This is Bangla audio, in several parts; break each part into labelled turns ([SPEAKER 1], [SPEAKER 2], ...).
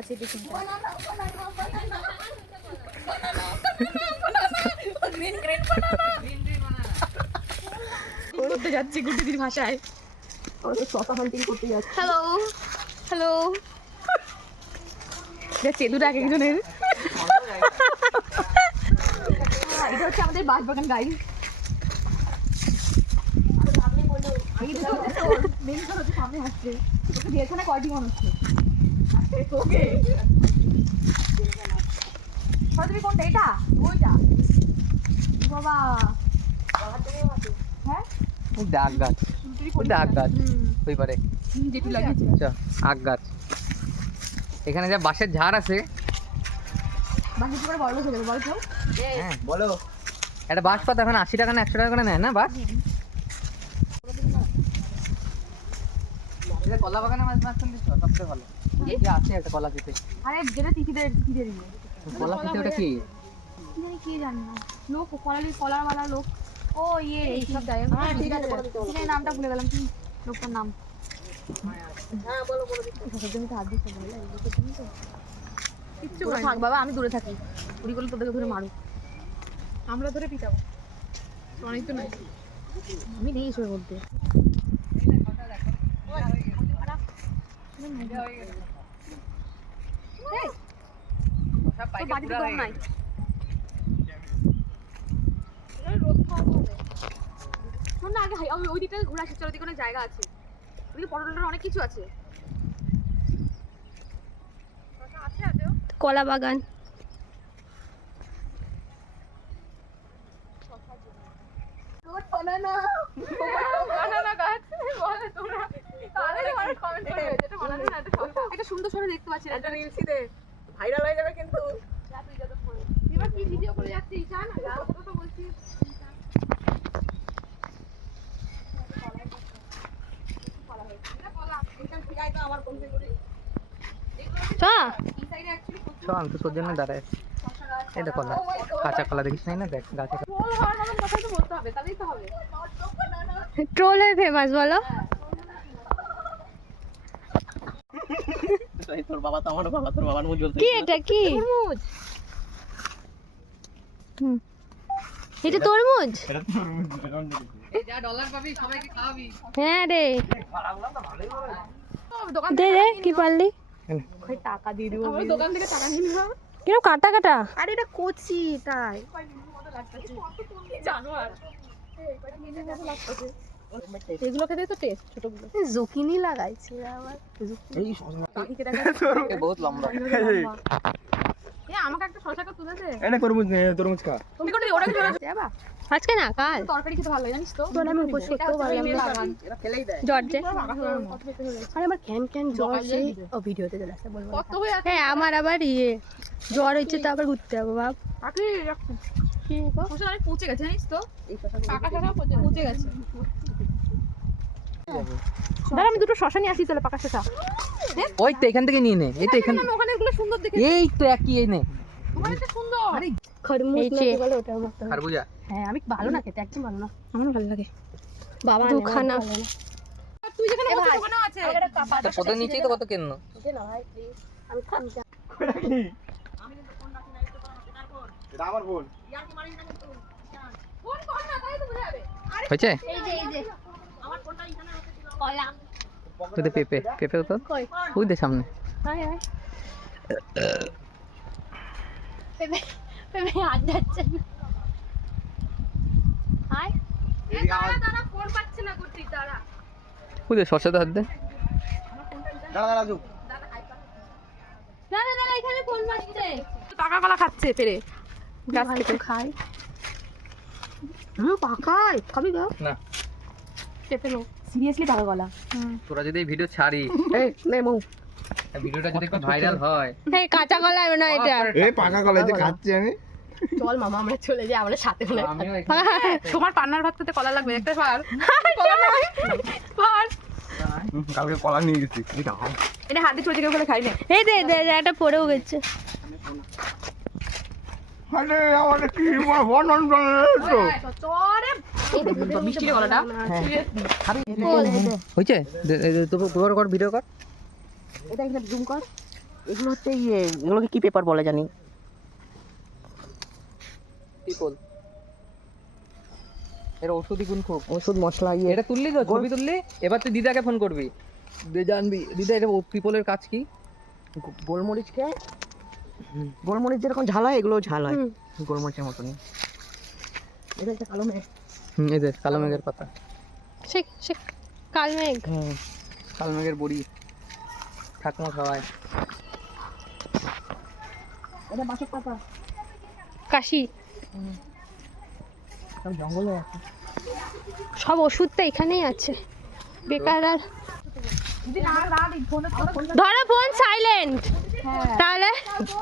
[SPEAKER 1] আছে টিফিনটা করতে যাচ্ছি গুটিদির ভাষায়। হ্যালো হ্যালো চেদুটা এক একজনের। এটা হচ্ছে আমাদের বাঁশবাগান গাড়ি। সামনে আসছে। তোকে দিয়েছে না কয়টি মনে হচ্ছে? কোনটা? এটা? ওইটা বাবা। হ্যাঁ?
[SPEAKER 2] গাছ গাছ ওই পারে। আগ গাছ এখানে যা বাঁশের ঝাড় আছে।
[SPEAKER 1] হয়ে বল
[SPEAKER 2] হ্যাঁ একটা বাঁশ পাতা এখন আশি টাকা না একশো টাকা করে নেয় না বাস এটা কলা বাগানে মাছ মাছ কিনতে সবচেয়ে ভালো। এই আছে একটা কলা খেতে।
[SPEAKER 1] আরে যেটা তিথিদের তিথিদের
[SPEAKER 2] কলা খেতে ওটা কি?
[SPEAKER 1] জানি কি জানি না। লোক কলালি কলারওয়ালা লোক। ও ইয়ে এইসব জায়গা হ্যাঁ ঠিক আছে কি নামটা ভুলে গেলাম কি? লোকটার নাম। হ্যাঁ বলো বলো জমিতে হাত দিচ্ছে বলে কিচ্ছু থাক বাবা আমি দূরে থাকি। উড়ি করলে তোদেরকে ধরে মারু আমরা ধরে পিটাবো। অনেক তো নাই। আমি নেই মধ্যে তোর বাড়িতে দম নাই? শোন না আগে হাই- ওই ওই দিকটা ঘুরে আসি চলো ওদিকে অনেক জায়গা আছে। ওদিকে পটল অনেক কিছু আছে।
[SPEAKER 3] কলা বাগান।
[SPEAKER 1] একটা সুন্দর সরে দেখতে পাচ্ছি
[SPEAKER 4] একটা রিলসি দে ভাইরাল হয়ে যাবে কিন্তু।
[SPEAKER 1] এবার কি ভিডিও করে যাচ্ছিস জান কথা তো বলছিস
[SPEAKER 2] তো তোর জন্য দাঁড়ায় আছি। কলা কাঁচা কলা দেখিস নাই না? দেখ গাছে
[SPEAKER 1] বল হওয়ার মতন কথা তো হবে তাহলেই
[SPEAKER 3] ট্রোলে ফেমাস বলো।
[SPEAKER 4] তোর বাবা তো আমার বাবা তোর বাবার জ্বলতে
[SPEAKER 3] কি এটা কি? হুম। এটা তরমুজ?
[SPEAKER 2] যা ডলার পাবি সবাইকে খাওয়াবি।
[SPEAKER 3] হ্যাঁ রে।
[SPEAKER 1] দোকান
[SPEAKER 3] দে রে কি পারলি?
[SPEAKER 1] টাকা দিয়ে দিব দোকান থেকে টাকা নিয়ে
[SPEAKER 3] কিরম কাটা কাটা?
[SPEAKER 1] আরে এটা কচি তাই। জানোয়ার। এগুলো খেতে তো টেস্ট ছোটগুলো।
[SPEAKER 3] জুকিনি লাগাইছে আবার।
[SPEAKER 2] এই বহুত লম্বা।
[SPEAKER 1] এ আমাকে একটা শশা তুলে দে
[SPEAKER 5] এনে তরমুজ নে তরমুজ খা।
[SPEAKER 1] তুমি কোনটা ওটা কি ধরে যাবা
[SPEAKER 3] আজকে না কাল।
[SPEAKER 1] তরকারি খেতে ভালো লাগে জানিস তো?
[SPEAKER 3] তোর আমি উপোস করতেও পারলাম না।
[SPEAKER 4] এরা ফেলেই দেয়।
[SPEAKER 3] জ্বর যে।
[SPEAKER 1] কত খেতে হয়েছে
[SPEAKER 3] আরে আমার ক্যান ক্যান জ্বর যে ভিডিওতে চলে আসছে বলব
[SPEAKER 1] কত হয়ে আছে?
[SPEAKER 3] হ্যাঁ আমার আবার ইয়ে। জ্বর হচ্ছে তো আবার ঘুরতে যাব
[SPEAKER 1] কাকি
[SPEAKER 3] কি গো?
[SPEAKER 1] শশা অনেক পচে গেছে জানিস তো? পাকা শশা পচে পচে গেছে। দাঁড়া আমি দুটো শশা নিয়ে আসি তাহলে পাকা শশা।
[SPEAKER 2] ওই তো এখান থেকে নিয়ে নে এই তো এখান
[SPEAKER 1] ওখানে এগুলো সুন্দর দেখে।
[SPEAKER 2] এই তো একই এই নে।
[SPEAKER 1] ওখানে তো সুন্দর।
[SPEAKER 3] খরমুজ না কি বলে ওটার মতো
[SPEAKER 2] খারবুজা
[SPEAKER 1] হ্যাঁ আমি ভালো না খেতে একদম ভালো না। আমার ভালো লাগে।
[SPEAKER 3] বাবা দুখানা
[SPEAKER 1] তুই যেখানে বসে ওখানেও আছে।
[SPEAKER 2] তো কত নিচেই তো কত কেন
[SPEAKER 3] আমি খামটা
[SPEAKER 5] এটা আমার বোন
[SPEAKER 1] ফোন কর না তাই তো
[SPEAKER 2] হয়েছে?
[SPEAKER 3] এই যে এই যে। কলা
[SPEAKER 2] ওই দে পেঁপে পেঁপে তো ওই দে সামনে।
[SPEAKER 3] পেপে পেপে হাত যাচ্ছে
[SPEAKER 2] ওই দে হাত দে।
[SPEAKER 1] পাকা কলা খাচ্ছে পেরে গাছ থেকে হুম পাকাই খাবি গো।
[SPEAKER 2] না।
[SPEAKER 1] নো সিরিয়াসলি পাকা কলা
[SPEAKER 2] তোরা যদি এই ভিডিও ছাড়িস।
[SPEAKER 1] এই নে মৌ।
[SPEAKER 2] ভিডিওটা যদি একটু ভাইরাল হয়।
[SPEAKER 3] এই কাঁচা কলা না এটা।
[SPEAKER 5] এই পাকা কলা যে খাচ্ছি আমি।
[SPEAKER 3] চল মামা আমরা চলে যাই আমরা সাথে করে
[SPEAKER 1] তোমার পান্নার ভাত খেতে কলা লাগবে একটা পার কলা নাই পার
[SPEAKER 5] কালকে কলা নিয়ে গেছি এটা।
[SPEAKER 1] এটা হাতে চলে গেলে বলে খাই না
[SPEAKER 3] এই দে দে একটা পড়েও গেছে।
[SPEAKER 5] আরে আমাদের কি বর্ণন তো
[SPEAKER 1] চরে মিষ্টি কলাটা
[SPEAKER 2] হয়েছে? দে- দে- দে, তোর কর ভিডিও কর।
[SPEAKER 1] এটা এখানে জুম কর।
[SPEAKER 4] এগুলো হচ্ছে ইয়ে এগুলোকে কি পেপার বলে জানি?
[SPEAKER 2] পিপল এর ওষুধি গুণ খুব।
[SPEAKER 4] ওষুধ মশলা ইয়ে।
[SPEAKER 2] এটা তুললি তো ছবি তুললি? এবার তুই দিদাকে ফোন করবি। জানবি। দিদা এটা পিপলের কাজ কি?
[SPEAKER 4] গোলমরিচকে গোলমরিচ যেরকম ঝাল হয় এগুলো ঝাল হয়। গোলমরিচের মতনই। এটা একটা কালো
[SPEAKER 2] হুম এই যে কালো মেঘের পাতা।
[SPEAKER 3] সে সে কালমেঘ
[SPEAKER 2] হুম কালো মেঘের বড়ি। ঠাকুমা খাওয়ায়
[SPEAKER 4] এটা বাসক পাতা।
[SPEAKER 3] কাশি।
[SPEAKER 4] সব জঙ্গলে আছে।
[SPEAKER 3] সব ওষুধ তো এখানেই আছে। বেকার আর ধরো ফোন সাইলেন্ট
[SPEAKER 1] হ্যাঁ।
[SPEAKER 3] তাহলে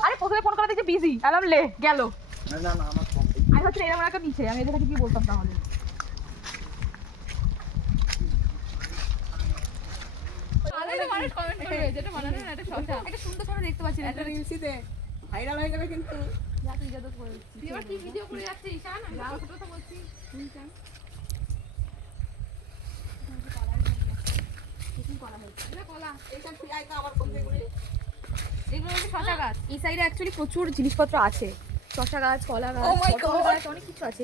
[SPEAKER 1] আরে প্রথমে ফোন করা দেখছি বিজি আলাম লে গেল। না না আমার ফোন আমি হচ্ছে এরকম একটা নিচে। আমি এদের কি বলতাম তাহলে একটা সুন্দর করে দেখতে পাচ্ছি
[SPEAKER 4] একটা রিলসিতে ভাইরাল হয়ে। যাবে কিন্তু।
[SPEAKER 1] প্রচুর জিনিসপত্র আছে। শশা গাছ কলা গাছ অনেক কিছু আছে